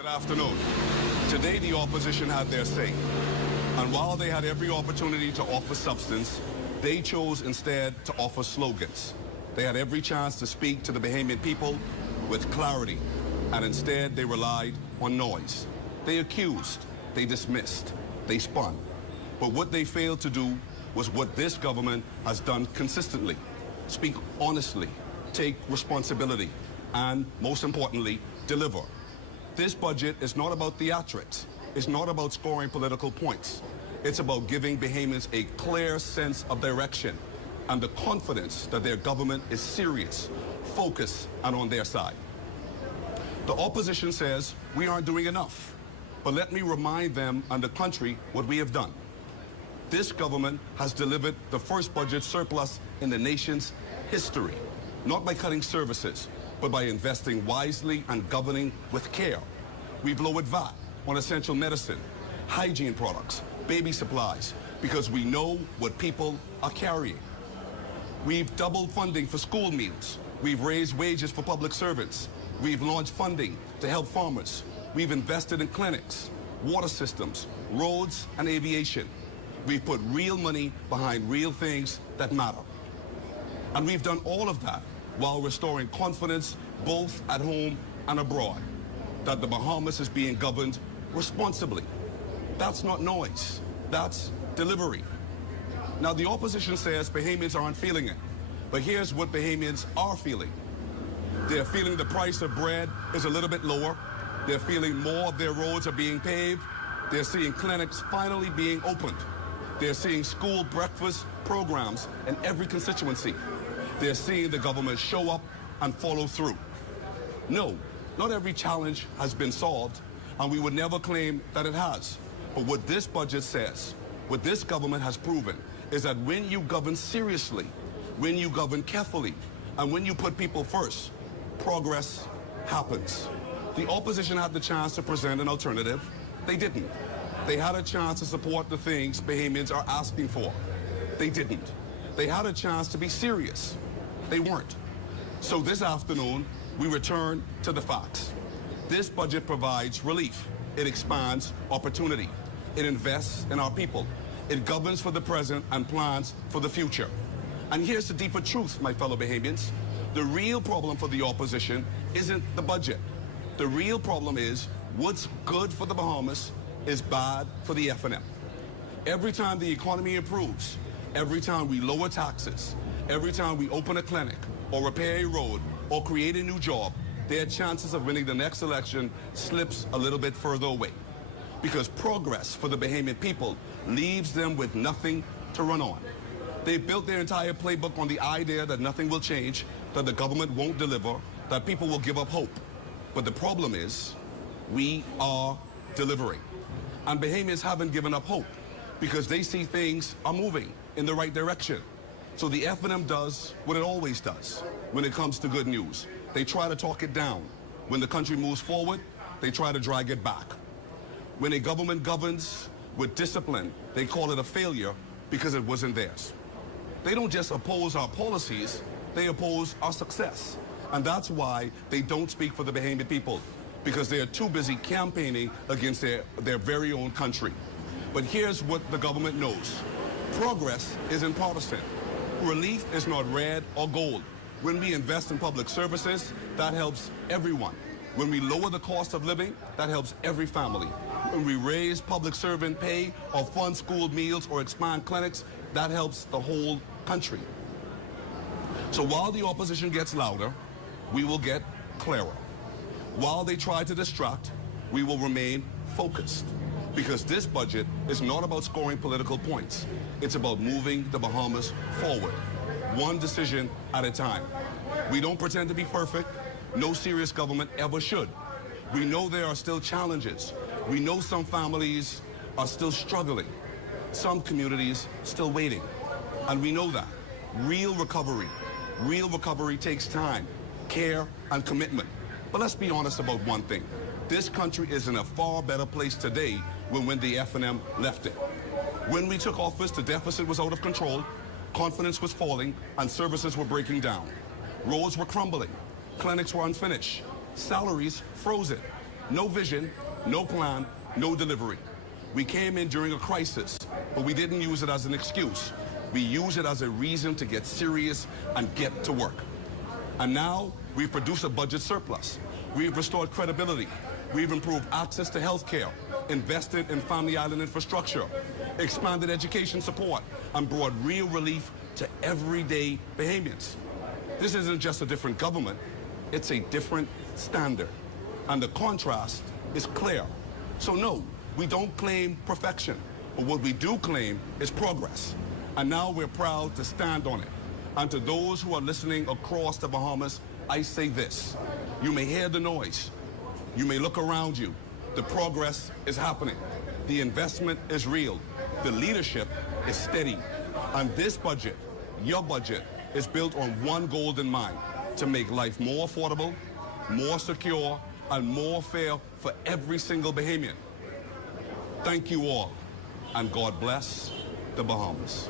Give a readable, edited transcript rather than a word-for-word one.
Good afternoon. Today, the opposition had their say. And while they had every opportunity to offer substance, they chose instead to offer slogans. They had every chance to speak to the Bahamian people with clarity, and instead they relied on noise. They accused, they dismissed, they spun. But what they failed to do was what this government has done consistently. Speak honestly, take responsibility, and most importantly, deliver. This budget is not about theatrics. It's not about scoring political points. It's about giving Bahamians a clear sense of direction and the confidence that their government is serious, focused, and on their side. The opposition says we aren't doing enough, but let me remind them and the country what we have done. This government has delivered the first budget surplus in the nation's history, not by cutting services, but by investing wisely and governing with care. We've lowered VAT on essential medicine, hygiene products, baby supplies, because we know what people are carrying. We've doubled funding for school meals. We've raised wages for public servants. We've launched funding to help farmers. We've invested in clinics, water systems, roads, and aviation. We've put real money behind real things that matter. And we've done all of that while restoring confidence both at home and abroad, that the Bahamas is being governed responsibly. That's not noise, that's delivery. Now, the opposition says Bahamians aren't feeling it, but here's what Bahamians are feeling. They're feeling the price of bread is a little bit lower. They're feeling more of their roads are being paved. They're seeing clinics finally being opened. They're seeing school breakfast programs in every constituency. They're seeing the government show up and follow through. No, not every challenge has been solved, and we would never claim that it has. But what this budget says, what this government has proven, is that when you govern seriously, when you govern carefully, and when you put people first, progress happens. The opposition had the chance to present an alternative. They didn't. They had a chance to support the things Bahamians are asking for. They didn't. They had a chance to be serious. They weren't. So this afternoon, we return to the facts. This budget provides relief. It expands opportunity. It invests in our people. It governs for the present and plans for the future. And here's the deeper truth, my fellow Bahamians. The real problem for the opposition isn't the budget. The real problem is what's good for the Bahamas is bad for the FNM. Every time the economy improves, every time we lower taxes, every time we open a clinic or repair a road or create a new job, their chances of winning the next election slips a little bit further away. Because progress for the Bahamian people leaves them with nothing to run on. They built their entire playbook on the idea that nothing will change, that the government won't deliver, that people will give up hope. But the problem is, we are delivering. And Bahamians haven't given up hope because they see things are moving in the right direction. So the FNM does what it always does when it comes to good news. They try to talk it down. When the country moves forward, they try to drag it back. When a government governs with discipline, they call it a failure because it wasn't theirs. They don't just oppose our policies, they oppose our success. And that's why they don't speak for the Bahamian people, because they are too busy campaigning against their very own country. But here's what the government knows. Progress isn't partisan. Relief is not red or gold. When we invest in public services, that helps everyone. When we lower the cost of living, that helps every family. When we raise public servant pay or fund school meals or expand clinics, that helps the whole country. So while the opposition gets louder, we will get clearer. While they try to distract, we will remain focused. Because this budget is not about scoring political points. It's about moving the Bahamas forward, one decision at a time. We don't pretend to be perfect. No serious government ever should. We know there are still challenges. We know some families are still struggling. Some communities still waiting. And we know that. Real recovery takes time, care, and commitment. But let's be honest about one thing. This country is in a far better place today than when the FNM left it. When we took office, the deficit was out of control, confidence was falling, and services were breaking down. Roads were crumbling, clinics were unfinished, salaries frozen. No vision, no plan, no delivery. We came in during a crisis, but we didn't use it as an excuse. We use it as a reason to get serious and get to work. And now we've produced a budget surplus. We've restored credibility. We've improved access to health care, invested in Family Island infrastructure, expanded education support, and brought real relief to everyday Bahamians. This isn't just a different government, it's a different standard. And the contrast is clear. So no, we don't claim perfection, but what we do claim is progress. And now we're proud to stand on it. And to those who are listening across the Bahamas, I say this: you may hear the noise, you may look around you, the progress is happening, the investment is real, the leadership is steady. And this budget, your budget, is built on one goal in mind: to make life more affordable, more secure, and more fair for every single Bahamian. Thank you all, and God bless the Bahamas.